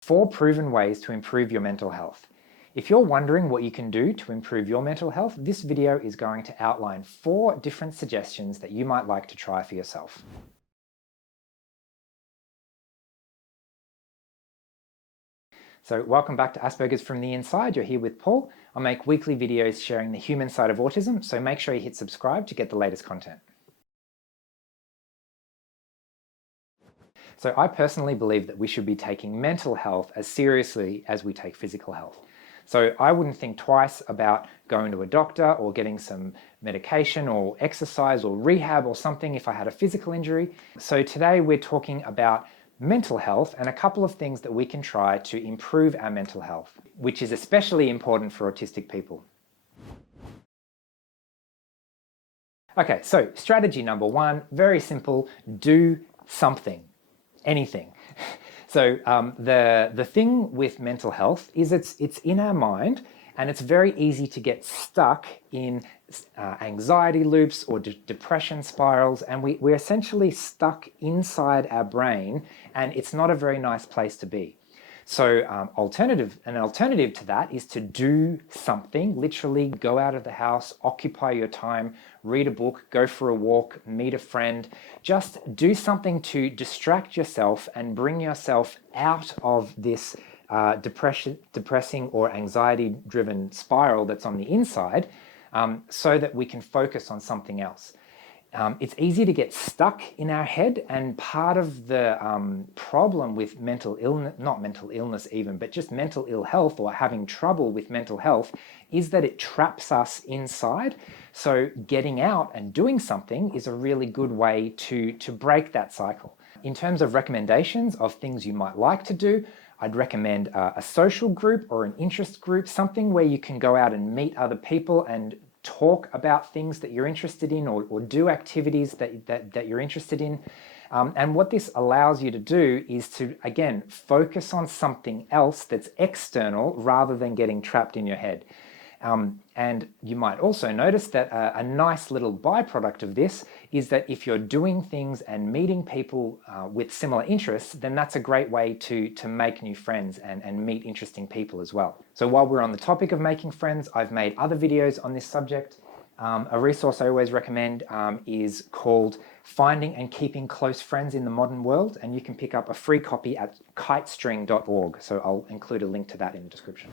4 proven ways to improve your mental health. If you're wondering what you can do to improve your mental health, this video is going to outline 4 different suggestions that you might like to try for yourself. So welcome back to Aspergers from the Inside. You're here with Paul. I make weekly videos sharing the human side of autism, so make sure you hit subscribe to get the latest content. So I personally believe that we should be taking mental health as seriously as we take physical health. So I wouldn't think twice about going to a doctor or getting some medication or exercise or rehab or something if I had a physical injury. So today we're talking about mental health and a couple of things that we can try to improve our mental health, which is especially important for autistic people. Okay, so strategy number 1, very simple, do something. Anything. So the thing with mental health is it's in our mind, and it's very easy to get stuck in anxiety loops or depression spirals, and we're essentially stuck inside our brain, and it's not a very nice place to be. So an alternative to that is to do something, literally go out of the house, occupy your time, read a book, go for a walk, meet a friend. Just do something to distract yourself and bring yourself out of this depressing or anxiety-driven spiral that's on the inside, so that we can focus on something else. It's easy to get stuck in our head, and part of the problem with mental illness, not mental illness even, but just mental ill health or having trouble with mental health, is that it traps us inside. So getting out and doing something is a really good way to break that cycle. In terms of recommendations of things you might like to do, I'd recommend a social group or an interest group, something where you can go out and meet other people and talk about things that you're interested in, or do activities that you're interested in. And what this allows you to do is to, again, focus on something else that's external rather than getting trapped in your head. And you might also notice that a nice little byproduct of this is that if you're doing things and meeting people with similar interests, then that's a great way to make new friends and meet interesting people as well. So while we're on the topic of making friends, I've made other videos on this subject. A resource I always recommend is called Finding and Keeping Close Friends in the Modern World, and you can pick up a free copy at kitestring.org. So I'll include a link to that in the description.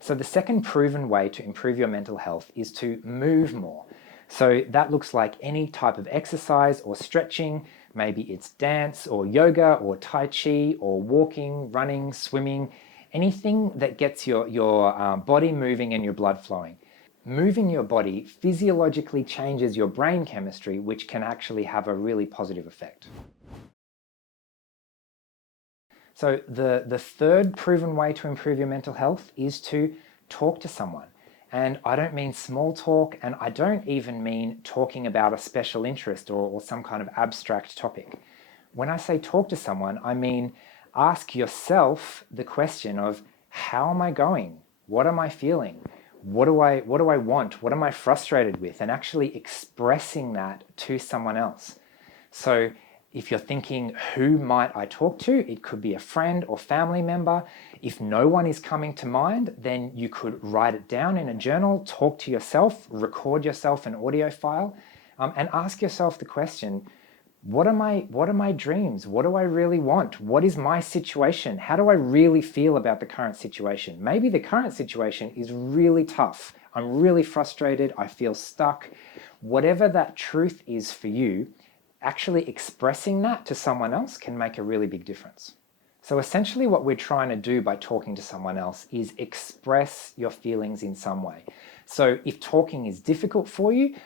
So the second proven way to improve your mental health is to move more. So that looks like any type of exercise or stretching. Maybe it's dance or yoga or tai chi or walking, running, swimming, anything that gets your body moving and your blood flowing. Moving your body physiologically changes your brain chemistry, which can actually have a really positive effect. So the third proven way to improve your mental health is to talk to someone. And I don't mean small talk, and I don't even mean talking about a special interest or some kind of abstract topic. When I say talk to someone, I mean ask yourself the question of, how am I going? What am I feeling? What do I want? What am I frustrated with? And actually expressing that to someone else. So if you're thinking, who might I talk to? It could be a friend or family member. If no one is coming to mind, then you could write it down in a journal, talk to yourself, record yourself an audio file, and ask yourself the question, what are my dreams? What do I really want? What is my situation? How do I really feel about the current situation? Maybe the current situation is really tough. I'm really frustrated. I feel stuck. Whatever that truth is for you, actually expressing that to someone else can make a really big difference. So essentially what we're trying to do by talking to someone else is express your feelings in some way. So if talking is difficult for you,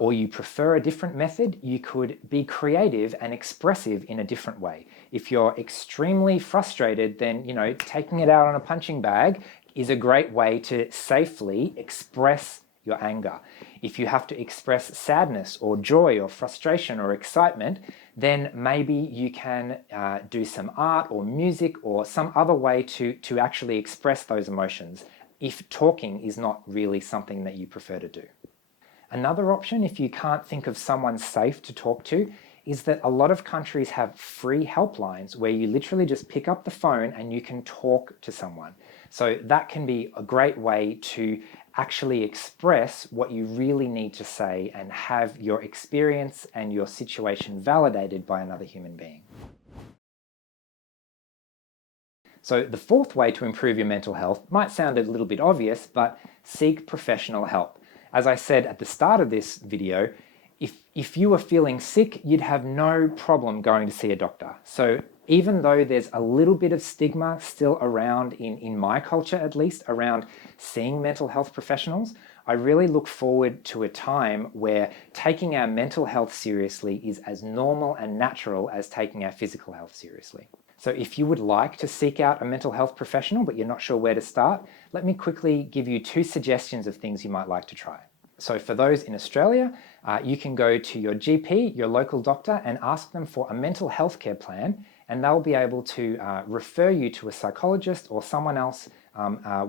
or you prefer a different method, you could be creative and expressive in a different way. If you're extremely frustrated, then taking it out on a punching bag is a great way to safely express your anger. If you have to express sadness or joy or frustration or excitement, then maybe you can do some art or music or some other way to actually express those emotions, if talking is not really something that you prefer to do. Another option, if you can't think of someone safe to talk to, is that a lot of countries have free helplines where you literally just pick up the phone and you can talk to someone. So that can be a great way to actually express what you really need to say and have your experience and your situation validated by another human being. So the fourth way to improve your mental health might sound a little bit obvious, but seek professional help. As I said at the start of this video, if you were feeling sick, you'd have no problem going to see a doctor. So even though there's a little bit of stigma still around, in my culture at least, around seeing mental health professionals, I really look forward to a time where taking our mental health seriously is as normal and natural as taking our physical health seriously. So if you would like to seek out a mental health professional but you're not sure where to start, let me quickly give you 2 suggestions of things you might like to try. So for those in Australia, you can go to your GP, your local doctor, and ask them for a mental health care plan, and they'll be able to refer you to a psychologist or someone else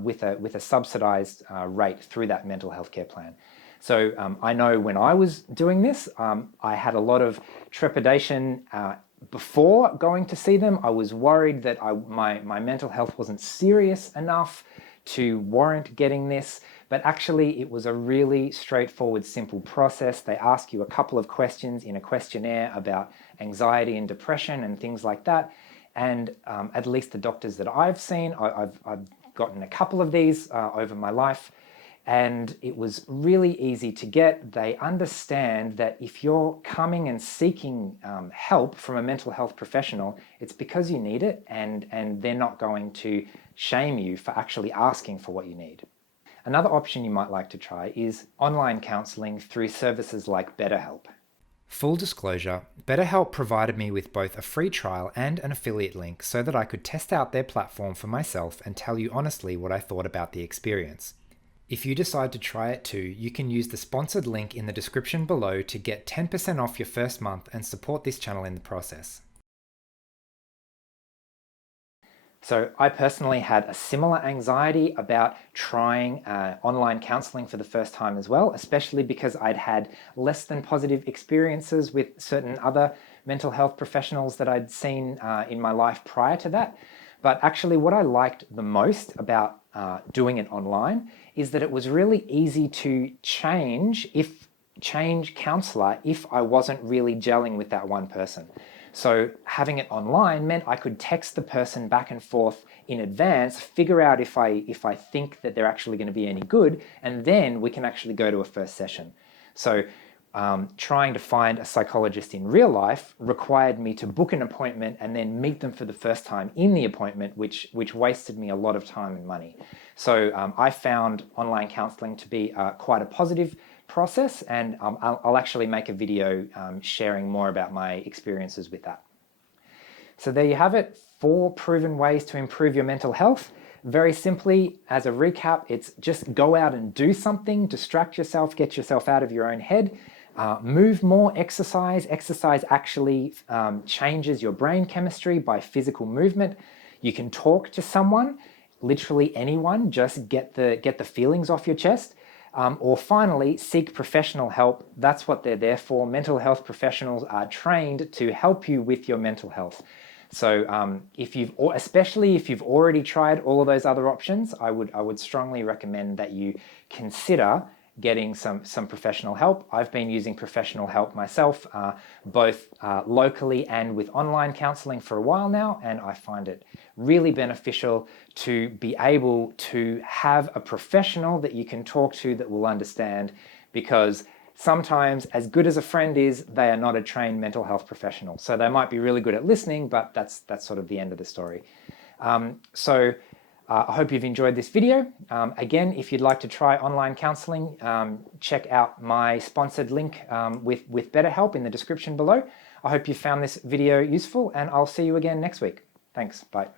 with a subsidized rate through that mental health care plan. So I know when I was doing this, I had a lot of trepidation before going to see them. I was worried that my mental health wasn't serious enough to warrant getting this, but actually it was a really straightforward, simple process. They ask you a couple of questions in a questionnaire about anxiety and depression and things like that. And at least the doctors that I've seen, I've gotten a couple of these over my life, and it was really easy to get. They understand that if you're coming and seeking help from a mental health professional, it's because you need it, and they're not going to shame you for actually asking for what you need. Another option you might like to try is online counselling through services like BetterHelp. Full disclosure, BetterHelp provided me with both a free trial and an affiliate link so that I could test out their platform for myself and tell you honestly what I thought about the experience. If you decide to try it too, you can use the sponsored link in the description below to get 10% off your first month and support this channel in the process. So I personally had a similar anxiety about trying online counselling for the first time as well, especially because I'd had less than positive experiences with certain other mental health professionals that I'd seen in my life prior to that. But actually what I liked the most about doing it online is that it was really easy to change counsellor if I wasn't really gelling with that one person. So having it online meant I could text the person back and forth in advance, figure out if I think that they're actually going to be any good, and then we can actually go to a first session. So trying to find a psychologist in real life required me to book an appointment and then meet them for the first time in the appointment, which wasted me a lot of time and money. So I found online counselling to be quite a positive process, and I'll actually make a video sharing more about my experiences with that. So there you have it, 4 proven ways to improve your mental health. Very simply, as a recap, it's just go out and do something, distract yourself, get yourself out of your own head, move more, exercise. Exercise actually changes your brain chemistry by physical movement. You can talk to someone, literally anyone, just get the feelings off your chest. Or finally, seek professional help. That's what they're there for. Mental health professionals are trained to help you with your mental health. So especially if you've already tried all of those other options, I would strongly recommend that you consider getting some professional help. I've been using professional help myself, both locally and with online counselling for a while now, and I find it really beneficial to be able to have a professional that you can talk to that will understand, because sometimes, as good as a friend is, they are not a trained mental health professional. So they might be really good at listening, but that's sort of the end of the story. I hope you've enjoyed this video. Again, if you'd like to try online counselling, check out my sponsored link with BetterHelp in the description below. I hope you found this video useful, and I'll see you again next week. Thanks, bye.